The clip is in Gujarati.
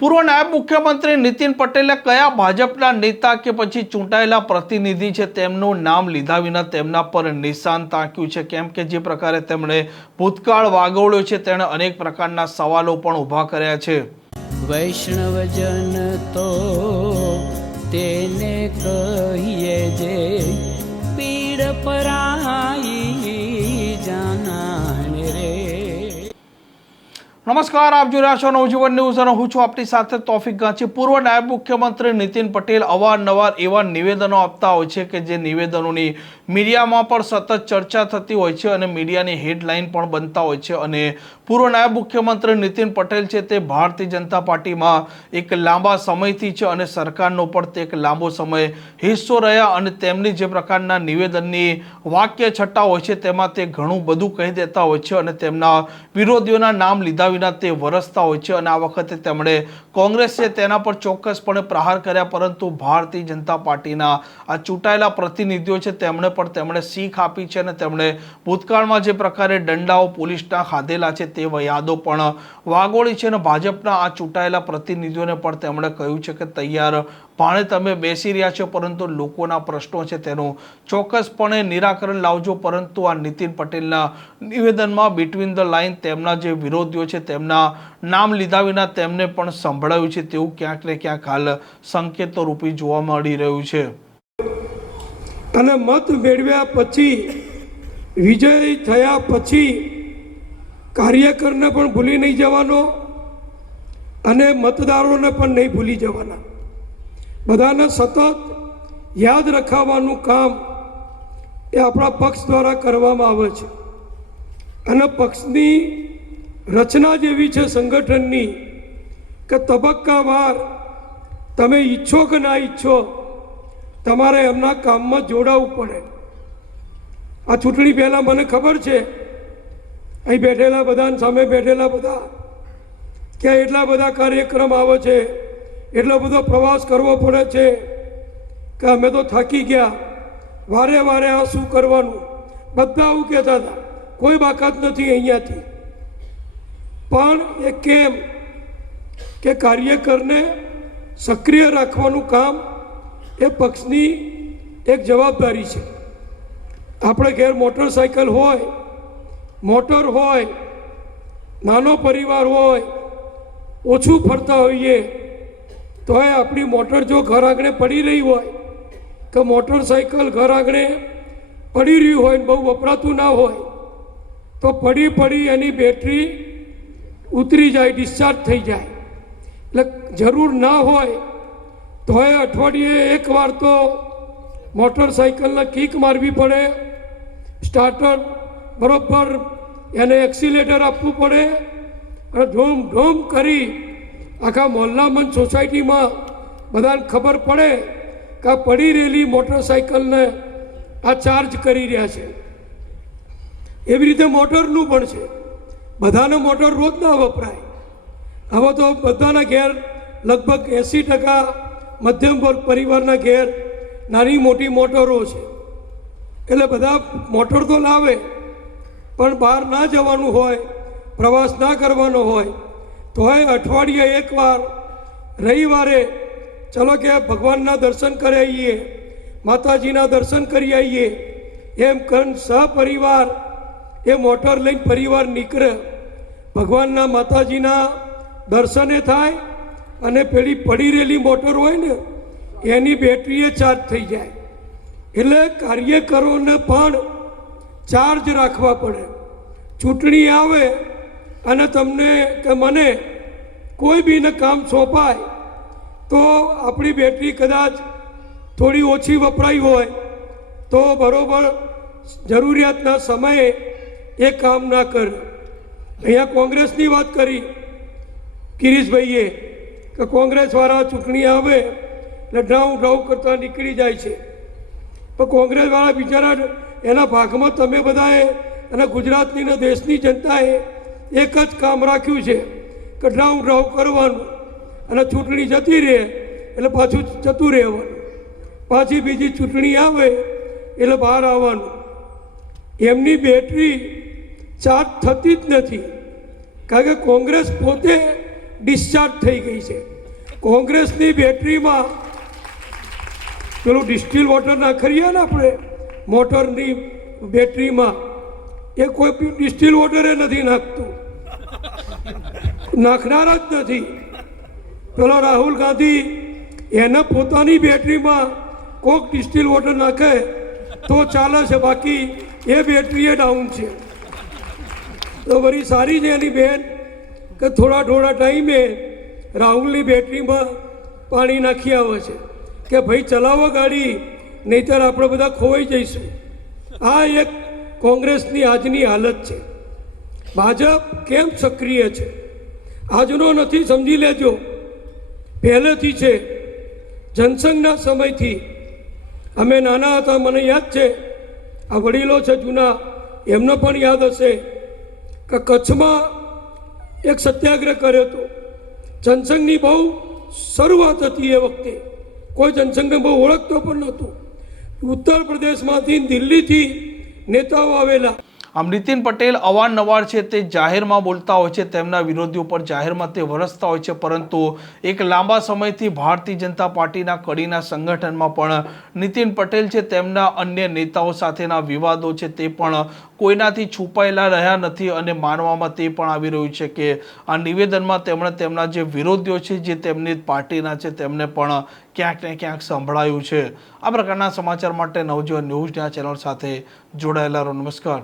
પૂર્વ નાયબ મુખ્યમંત્રી નીતિન પટેલે કયા ભાજપના નેતા કે પછી ચૂંટાયેલા પ્રતિનિધિ છે તેમનું નામ લીધા વિના તેમના પર નિશાન તાક્યું છે? કેમ કે જે પ્રકારે તેમણે ભૂતકાળ વાગોળ્યો છે તેણે અનેક પ્રકારના સવાલો પણ ઊભા કર્યા છે. વૈષ્ણવજન તો તેને કહીએ જે પીડ પરાઈ જાનાને રે. નમસ્કાર, આપ જોઈ રહ્યા છો નવજીવન ન્યૂઝ અને હું છું આપની સાથે તોફિક ગાંચી. પૂર્વ નાયબ મુખ્યમંત્રી નીતિન પટેલ અવારનવાર એવા નિવેદનો આપતા હોય છે કે જે નિવેદનોની મીડિયામાં પણ સતત ચર્ચા થતી હોય છે અને મીડિયાની હેડલાઇન પણ બનતા હોય છે. અને પૂર્વ નાયબ મુખ્યમંત્રી નીતિન પટેલ છે તે ભારતીય જનતા પાર્ટીમાં એક લાંબા સમયથી છે અને સરકારનો પણ તે એક લાંબો સમય હિસ્સો રહ્યા અને તેમની જે પ્રકારના નિવેદનની વાક્ય છટ્ટા હોય છે તેમાં તે ઘણું બધું કહી દેતા હોય છે અને તેમના વિરોધીઓના નામ લીધા તે વરસતા હોય છે. અને આ વખતે તેમણે કોંગ્રેસ છે તેના પર ચોક્કસપણે પ્રહાર કર્યા, પરંતુ ભારતીય જનતા પાર્ટીના આ ચૂંટાયેલા પ્રતિનિધિઓ છે તેમણે શીખ આપી છે અને તેમણે ભૂતકાળમાં જે પ્રકારે દંડાઓ પોલીસના ખાધેલા છે તે યાદો પણ વાગોળી છે. અને ભાજપના આ ચૂંટાયેલા પ્રતિનિધિઓને પણ તેમણે કહ્યું છે કે તૈયાર ભાણે તમે બેસી રહ્યા છો, પરંતુ લોકોના પ્રશ્નો છે તેનું ચોક્કસપણે નિરાકરણ લાવજો. પરંતુ આ નીતિન પટેલના નિવેદનમાં બિટવીન ધ લાઇન તેમના જે વિરોધીઓ છે તેમના નામ લીધા વિના તેમને પણ સંભળાયું છે તેવું ક્યાંક ને ક્યાંક હાલ સંકેતો રૂપી જોવા મળી રહ્યું છે. અને મત મેળવ્યા પછી, વિજય થયા પછી કાર્યકરને પણ ભૂલી નહીં જવાનો અને મતદારોને પણ નહીં ભૂલી જવાના. બધાને સતત યાદ રખાવવાનું કામ એ આપણા પક્ષ દ્વારા કરવામાં આવે છે. અને પક્ષની રચના જેવી છે સંગઠનની કે તબક્કાવાર તમે ઈચ્છો કે ના ઈચ્છો તમારે એમના કામમાં જોડાવવું પડે. આ ચૂંટણી પહેલાં મને ખબર છે અહીં બેઠેલા બધા સામે બેઠેલા બધા કે એટલા બધા કાર્યક્રમ આવે છે, એટલો બધો પ્રવાસ કરવો પડે છે કે અમે તો થાકી ગયા, વારે વારે આ શું કરવાનું, બધા આવું કહેતા હતા. કોઈ બાકાત નથી અહીંયાથી. પણ એ કેમ કે કાર્યકરને સક્રિય રાખવાનું કામ એ પક્ષની એક જવાબદારી છે. આપણે ઘેર મોટરસાઇકલ હોય, મોટર હોય, નાનો પરિવાર હોય, ઓછું ફરતા હોઈએ તો એ આપણી મોટર જો ઘર આંગણે પડી રહી હોય કે મોટરસાઇકલ ઘર આંગણે પડી રહ્યું હોય બહુ વપરાતું ના હોય તો પડી એની બેટરી ઉતરી જાય, ડિસ્ચાર્જ થઈ જાય. એટલે જરૂર ના હોય તો એ અઠવાડિયે એકવાર તો મોટરસાઇકલને કિક મારવી પડે, સ્ટાર્ટર બરાબર એને એક્સિલેટર આપવું પડે અને ધૂમ ધૂમ કરી આખા મોહલ્લામાં સોસાયટીમાં બધાને ખબર પડે કે આ પડી રહેલી મોટરસાઇકલને આ ચાર્જ કરી રહ્યા છે. એવી રીતે મોટરનું પણ છે. બધાને મોટર રોજ ના વપરાય. હવે તો બધાના ઘેર લગભગ 80% મધ્યમ વર્ગ પરિવારના ઘેર નાની મોટી મોટરો છે. એટલે બધા મોટર તો લાવે, પણ બહાર ના જવાનું હોય, પ્રવાસ ના કરવાનો હોય તો અઠવાડિયે એકવાર રવિવારે ચલો કે ભગવાનના દર્શન કરી આવીએ, માતાજીના દર્શન કરી આવીએ, એમ કન સહપરિવાર એ મોટર લઈને પરિવાર નીકળે. ભગવાનના માતાજીના દર્શને થાય અને પેલી પડી રહેલી મોટર હોય ને એની બેટરીએ ચાર્જ થઈ જાય. એટલે કાર્યકરોને પણ ચાર્જ રાખવા પડે. ચૂંટણી આવે અને તમને કે મને કોઈ બીને કામ સોંપાય તો આપણી બેટરી કદાચ થોડી ઓછી વપરાઈ હોય તો બરાબર જરૂરિયાતના સમયે એ કામ ના કરે. અહીંયા કોંગ્રેસની વાત કરી ગિરીશભાઈએ કે કોંગ્રેસવાળા ચૂંટણી આવે એટલે ડ્રાઉ કરતા નીકળી જાય છે. પણ કોંગ્રેસવાળા બિચારા એના ભાગમાં તમે બધાએ અને ગુજરાતની અને દેશની જનતાએ એક જ કામ રાખ્યું છે કે ડ્રાઉ કરવાનું અને ચૂંટણી જતી રહે એટલે પાછું જતું રહેવાનું, પાછી બીજી ચૂંટણી આવે એટલે બહાર આવવાનું. એમની બેટરી ચાર્જ થતી જ નથી. કારણ કે કોંગ્રેસ પોતે ડિસ્ચાર્જ થઈ ગઈ છે. કોંગ્રેસની બેટરીમાં પેલું ડિસ્ટિલ વોટર નાખીએ ને આપણે મોટરની બેટરીમાં, એ કોઈ ડિસ્ટિલ વોટરે નથી નાખતું, નાખનાર જ નથી. પેલો રાહુલ ગાંધી એને પોતાની બેટરીમાં કોક ડિસ્ટિલ વોટર નાખે તો ચાલે છે, બાકી એ બેટરી એ ડાઉન છે. તો વળી સારી છે એની બેન કે થોડા ટાઈમે રાહુલની બેટરીમાં પાણી નાખી આવે છે કે ભાઈ ચલાવો ગાડી, નહીંતર આપણે બધા ખોવાઈ જઈશું. આ એક કોંગ્રેસની આજની હાલત છે. ભાજપ કેમ સક્રિય છે આજનો નથી, સમજી લેજો. પહેલેથી છે, જનસંઘના સમયથી. અમે નાના હતા, મને યાદ છે, આ વડીલો છે જૂના, એમને પણ યાદ હશે કે કચ્છમાં એક સત્યાગ્રહ કર્યો હતો. જનસંઘની બહુ શરૂઆત હતી એ વખતે, કોઈ જનસંઘને બહુ ઓળખતો પણ નહોતું. ઉત્તર પ્રદેશમાંથી, દિલ્હીથી નેતાઓ આવેલા. આમ નીતિન પટેલ અવારનવાર છે તે જાહેરમાં બોલતા હોય છે, તેમના વિરોધીઓ પર જાહેરમાં તે વરસતા હોય છે, પરંતુ એક લાંબા સમયથી ભારતીય જનતા પાર્ટીના કડીના સંગઠનમાં પણ નીતિન પટેલ છે તેમના અન્ય નેતાઓ સાથેના વિવાદો છે તે પણ કોઈનાથી છુપાયેલા રહ્યા નથી અને માનવામાં તે પણ આવી રહ્યું છે કે આ નિવેદનમાં તેમણે તેમના જે વિરોધીઓ છે, જે તેમની પાર્ટીના છે, તેમને પણ ક્યાંક ને ક્યાંક સંભળાયું છે. આ પ્રકારના સમાચાર માટે નવજીવન ન્યૂઝના ચેનલ સાથે જોડાયેલા રહો. નમસ્કાર.